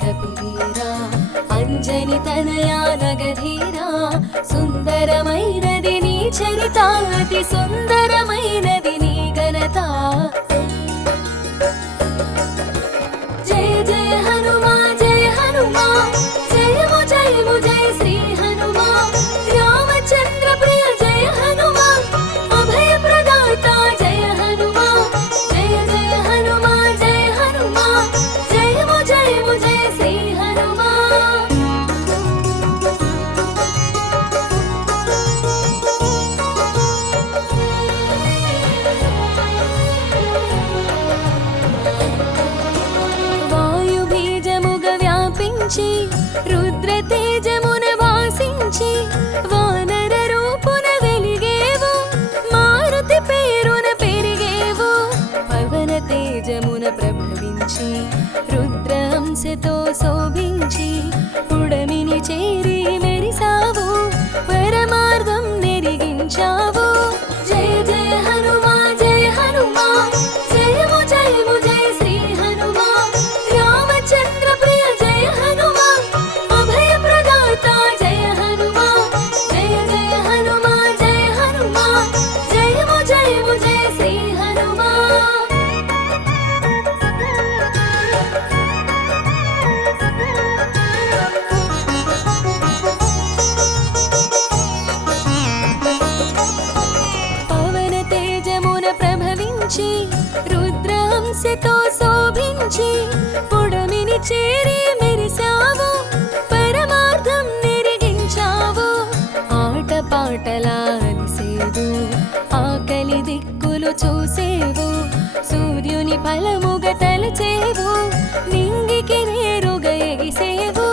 కపివీరా అంజని తనయా నగధీరా సుందరమైనది నీ చరిత అతి సుందరమైనది నీ ఘనత జయ జయ హనుమా జయ హనుమా జయము జయము జయ శ్రీ హనుమా రామచంద్ర ప్రియ జయ హనుమా అభయ ప్రదాత జయ హనుమా జయ జయ హనుమా జయ హనుమా జయము జయము జయ శ్రీ హనుమా వాయు బీజముగ వ్యాపించి రుద్ర తేజమున వాసించి వానర రూపున వెలిగేవు మారుతి పేరున పెరిగేవు పవన తేజమున ప్రభవించి రుద్రహంసతో శోభించి పుడమిని చేరి మెరిసావు పరమార్థం నెరిగించావు జయ జయ హనుమా జయ హనుమా జయము జయము జయ శ్రీ హనుమా రామచంద్ర ప్రియ జయ హనుమా అభయ ప్రదాత జయ హనుమా జయ జయ హనుమా జయ హనుమా జయము జయము జయ శ్రీ హనుమా పవన తేజమున ప్రభవించి రుద్రహంసతో శోభించి పుడమిని చేరి మెరిసావు పరమార్థం నెరిగించావు ఆట పాటలా అలిసేవు ఆకలి దిక్కులు చూసేవు సూర్యుని ఫలముగ తలచేవు నింగికి నేరుగా ఎగిసేవు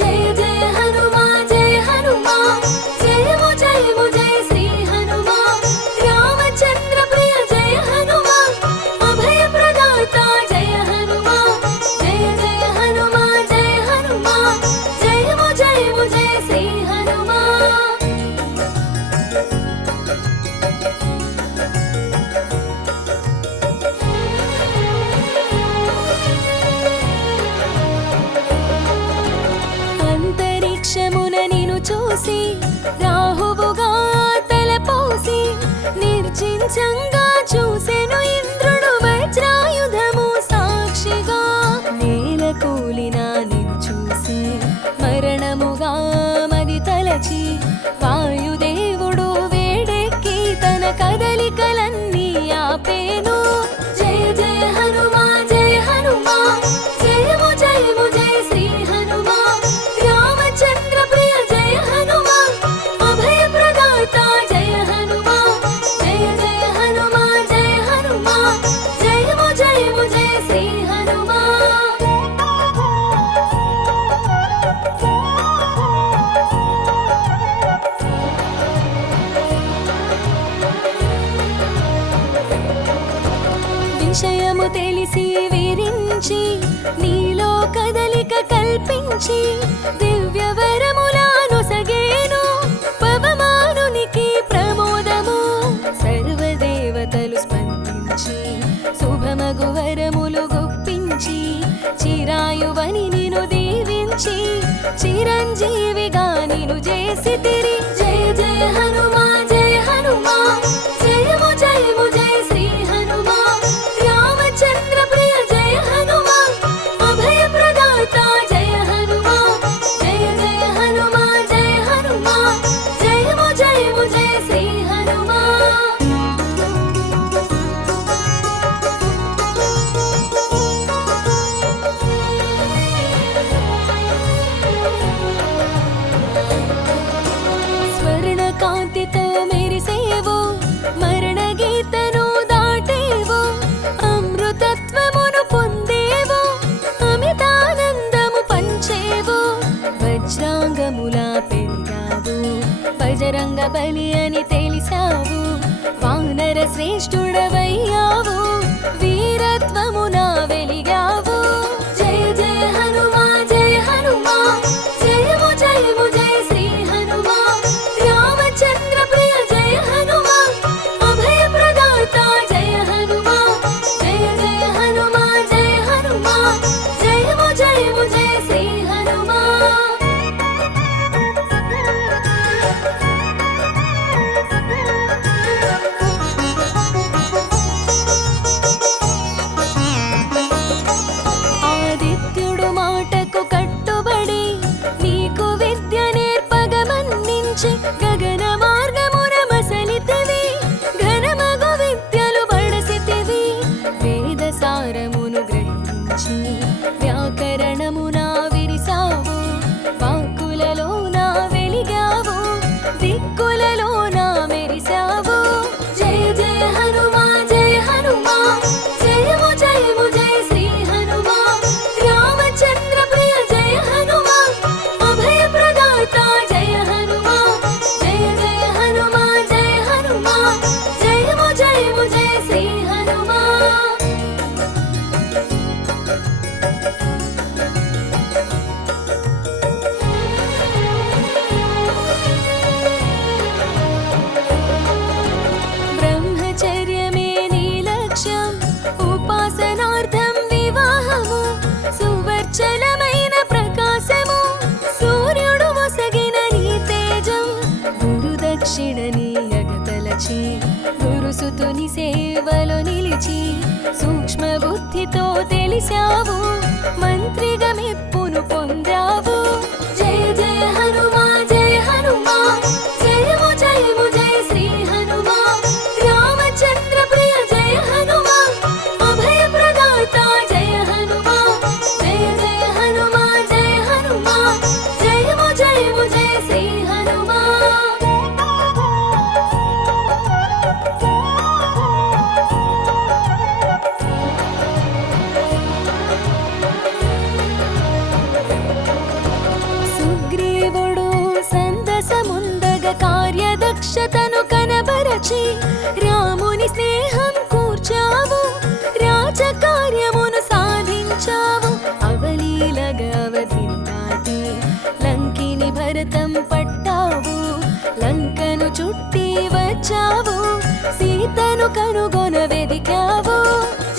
జయ జయ హనుమా జయ హనుమా జయము జయము జయ శ్రీ హనుమా రామచంద్ర ప్రియ జయ హనుమా అభయ ప్రదాత జయ హనుమా జయ జయ హనుమా జయ హనుమా జయము జయము జయ శ్రీ హనుమా అంతరిక్షమున నిను చూసి రాహువుగా తలపోసి నిర్జించంగా చూసెను ఇంద్రుడు వజ్రాయుధము సాక్షిగా నేల కూలిన నిన్ను చూసి మరణముగా మది తలచి వాయుదేవుడు వేడెక్కి తన కదలికలన్నీ ఆపేను జయ జయ హనుమా జయ హనుమా జయము జయము జయ శ్రీ హనుమా రామచంద్ర ప్రియ జయ హనుమా అభయ ప్రదాత జయ హనుమా జయ జయ హనుమా జయ హనుమా జయము జయము జయ శ్రీ హనుమా విషయము తెలిసి విరించి నీలో కదలిక కల్పించి దివ్య వరములాను సగేను పవమానునికి ప్రమోదము సర్వదేవతలు స్పందించి శుభమగు వరములు గుప్పించి చిరాయువని నిను దీవించి చిరంజీవిగా నిను చేసితిరి జయ జయ హనుమా జయ హనుమా జయము జయము జయ శ్రీ హనుమా రామచంద్ర ప్రియ జయ హనుమా అభయ ప్రదాత జయ హనుమా జయ జయ హనుమా జయ హనుమా జయము జయము జయ శ్రీ హనుమా స్వర్ణ కాంతితో మెరిసేవు మరణ గీతను దాటేవు అమృతత్వమును పొందేవు అమితానందము పంచేవు వజ్రాంగములా పెరిగావు బజరంగ బలి అని తెలిసావు వానర శ్రేష్ఠుడవయ్యావు వీరత్వమున వెలిగావు జయ జయ హనుమా జయ హనుమా జయము జయము జయ శ్రీ హనుమా రామచంద్ర ప్రియ జయ హనుమా అభయ ప్రదాత జయ హనుమా జయ జయ హనుమా జయ హనుమా జయము జయము జయ వెలిశావు, మంత్రిగా మెప్పును పొందావు. జయ జయ హనుమా జయ హనుమా, జయము జయము జయ శ్రీ హనుమా. రామచంద్ర ప్రియ జయ హనుమా, అభయ ప్రదాత జయ హనుమా. జయ జయ హనుమా జయ హనుమా, జయము జయము జయ శ్రీ హనుమా. సుగ్రీవుడు సందసముందగ కార్యదక్షతను కనబరచి రాముని స్నేహం కూర్చావు, రాజకార్యమును సాధించావు. అవలీలగా అవధిని దాటి లంకిని భరతం పట్టావు, లంకను చుట్టి వచ్చావు, సీతను కనుగొన వెదికావు.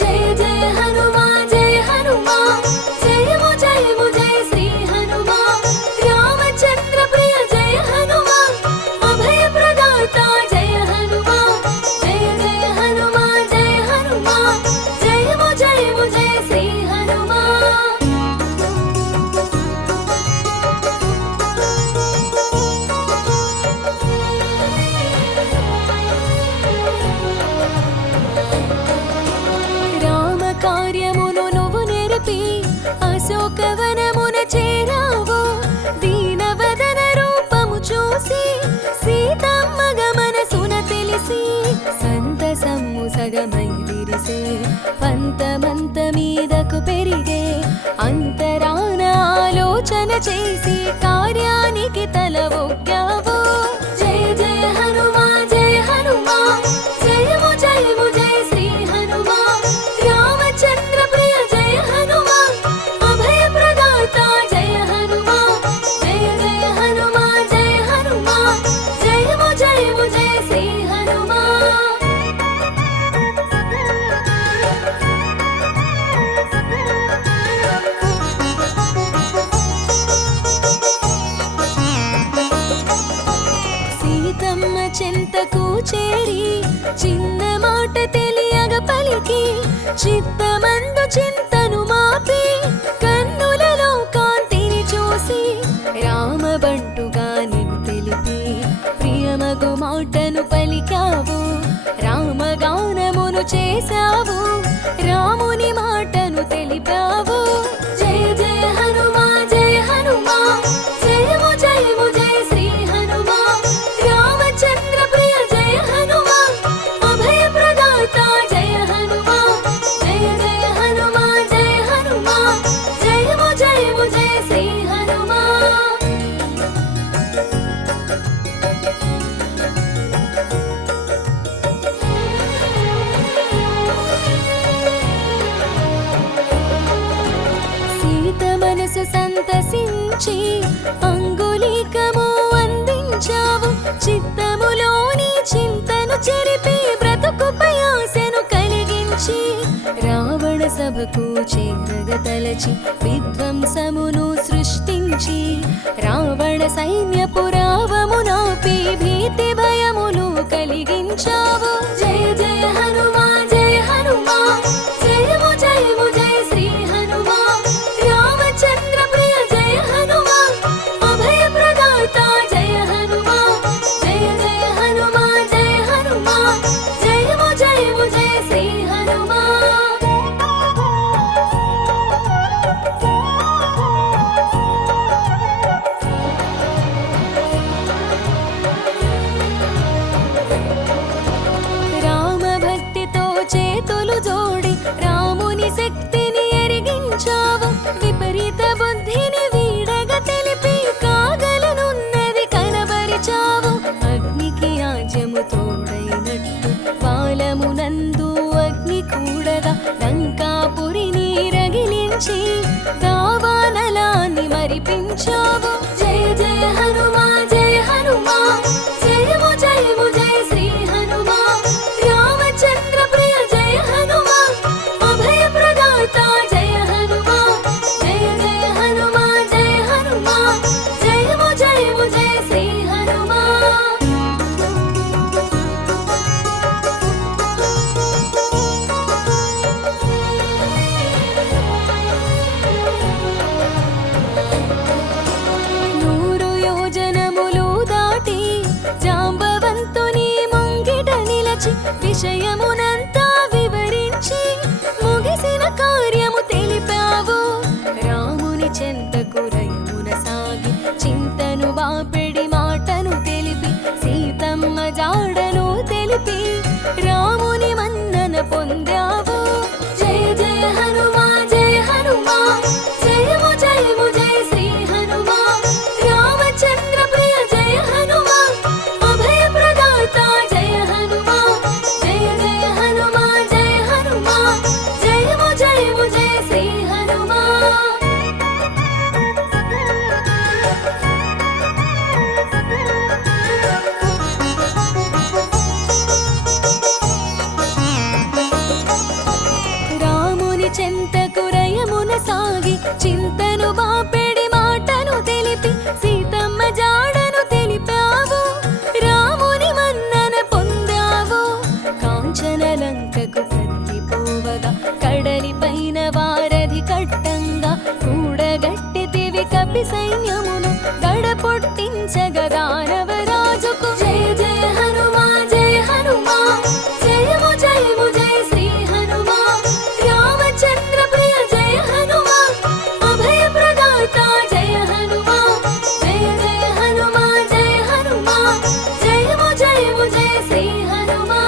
జయ జయ హనుమా జయ హనుమా, జయము జయము జయ శ్రీ హనుమా. రామచంద్ర ప్రియ జయ హనుమా, అభయ ప్రదాత జయ హనుమా. జయ జయ హనుమా జయ హనుమా, జయము జయము జయ శ్రీ హనుమా. రామ కార్యమును నువ్వు నెరపి అశోకవనమున చేరావు, దీనవదన రూపము చూసి సీతమ్మగ మనసున తెలిసి సంతసమ్ము సగమై విరిసే పంతమంత మీదకు పెరిగే. అంతరాన ఆలోచన చేసి కార్యానికి తల ఒగ్గావు. జయ జయ హనుమా జయ హనుమా, జయము జయము జయ శ్రీ హనుమా. రామచంద్ర ప్రియ జయ హనుమా, అభయ ప్రదాత జయ హనుమా. జయ జయ హనుమా జయ హనుమా, జయము జయము జయ శ్రీ హనుమా. సీతమ్మ చెంతకు చేరి చిన్న మాట తెలియగ పలికి చిత్తమందు చింతను మాపి కన్నులలో కాంతిని చూసి రామబంటుగా నిన్ను తెలిపి ప్రియమగు మాటను పలికావు. రామగానమును చేశావు, రాముని మాటను తెలిపావు. జయ జయ హనుమా జయ హనుమా, జయము జయము జయ శ్రీ హనుమా. రామచంద్ర ప్రియ జయ హనుమా, అభయ ప్రదాత జయ హనుమా. జయ జయ హనుమా జయ హనుమా, జయము జయము జయ శ్రీ హనుమా. సీత మనసు సంతసించి అంగుళీకము అందించావు, చిత్తములోని చింతను చెరిపి బ్రతుకుపై ఆశను కలిగించి రావణ సభకు చేరగ తలచి విధ్వంసమును సృష్టించి రావణ సైన్యపు రావము నాపి భీతి భయములు కలిగించావు. జయ జయ హనుమా జయ హనుమా, జయము జయము జయ శ్రీ హనుమా. రామచంద్ర ప్రియ జయ హనుమా, అభయ ప్రదాత జయ హనుమా. జయ జయ హనుమా జయ హనుమా, జయము జయము జయ శ్రీ హనుమా. పంపి సైన్యమును గడపొట్టించగ దానవరాజుకు. జయ జయ హనుమా జయ హనుమా, జయము జయము జయ శ్రీ హనుమా. రామచంద్ర ప్రియ జయ హనుమా, అభయ ప్రదాత జయ హనుమా. జయ జయ హనుమా జయ హనుమా, జయము జయము జయ శ్రీ హనుమా.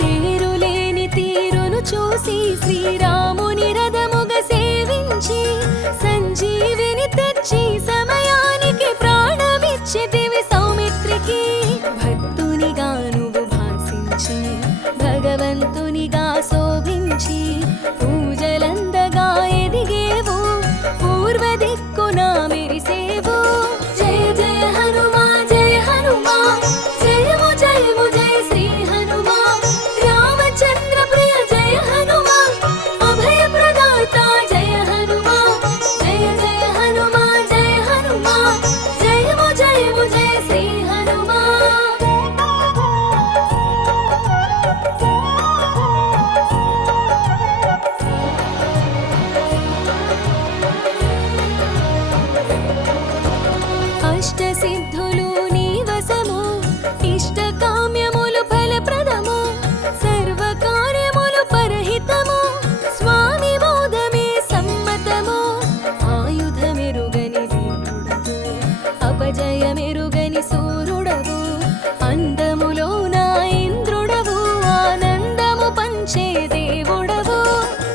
తీరులేని తీరును చూసి శ్రీరాముని రథముగ సేవించి సంజీవిని తెచ్చి సమయానికి ప్రాణమిచ్చితివి సౌమిత్రికి. భక్తునిగా నువ్వు భాసించి భగవంతునిగా శోభించి పూజలందగా ఎదిగేవు, పూర్వ దిక్కున మెరిసేవు. జయ జయ హనుమా జయ హనుమా, జయము జయము జయ శ్రీ హనుమా. రామచంద్ర ప్రియ జయ హనుమా, అభయ ప్రదాత జయ హనుమా. జయ జయ హనుమా జయ హనుమా, జయము జయము జయ శ్రీ హనుమా. అష్టసిద్ధులు నీ వశము, ఇష్టకామ్యములు ఫలప్రదము, సర్వకార్యములు పరహితము. స్వామి బోధమే సమ్మతము, ఆయుధమెరుగని వీరుడవు, అపజయమెరుగని సూర్యుడవు. అందములో నా ఇంద్రుడవు, ఆనందము పంచే దేవుడవు.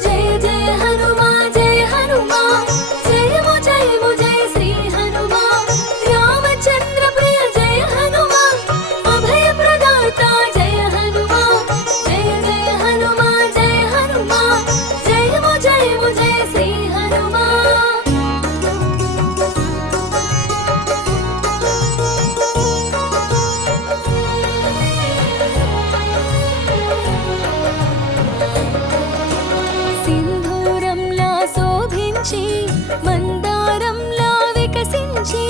జయ జయ హనుమా జయ హనుమా, జయము జయము జయ శ్రీ హనుమా. రామచంద్ర ప్రియ జయ హనుమా, అభయ ప్రదాత జయ హనుమా. జయ జయ హనుమా జయ హనుమా, జయము జయము జయ శ్రీ హనుమా. సింధూరంలా శోభించి మందారంలా వికసించి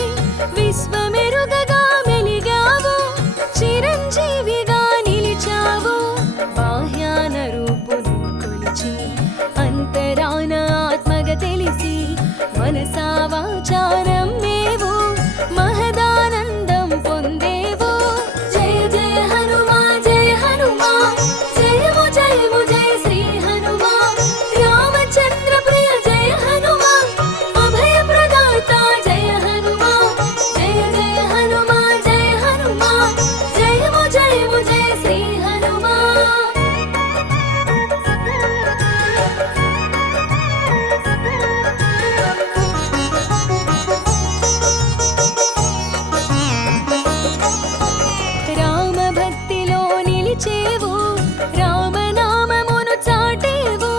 విశ్వమెరుగగా మెలిగావు, చిరంజీవిగా నిలిచావు. బాహ్యాన రూపును కొలిచి అంతరాన ఆత్మగా తెలిసి మనసా వాచారం మేవు, మహదానందం పొందేవు. జయ జయ హనుమా జయ హనుమా, జయము జయము జయ శ్రీ హనుమా. రామచంద్ర ప్రియ జయ హనుమా, అభయ ప్రదాత జయ హనుమా. జయ జయ హనుమా జయ హనుమా, జయము జయము జయ శ్రీ హనుమా. రామ భక్తిలో నిలిచేవు, రామనామమును చాటేవు.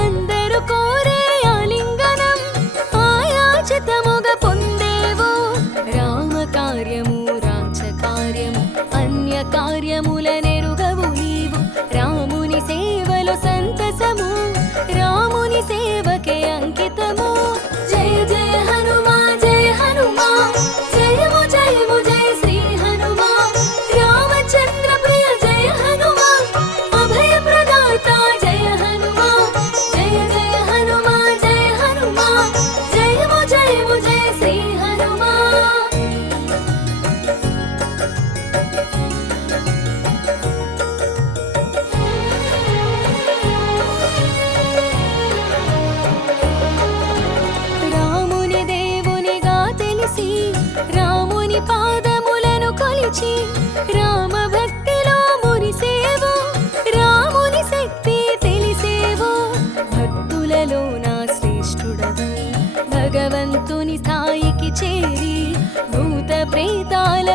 అందరు కోరే ఆలింగనం ఆయాచితముగా పొందేవు. రామ కార్యము రాజకార్యము అన్య కార్యముల నెరుగవు నీవు. రాముని సేవలో సంతసము, రాముని సేవకే అంకితము. జయ జయ హనుమా జయ హనుమా, జయము జయము జయ శ్రీ హనుమా. రామచంద్ర ప్రియ జయ హనుమా, అభయ ప్రదాత జయ హనుమా. జయ జయ హనుమా జయ హనుమా, జయము జయము జయ శ్రీ హనుమా. రాముని దేవునిగా తెలిసి రాముని పాదములను కొలిచి రామ భక్తిలో మురిసేవు, రాముని శక్తి తెలిసేవు. భక్తులలో నా శ్రేష్ఠుడవై భగవంతుని స్థాయికి చేరి భూత ప్రేతాల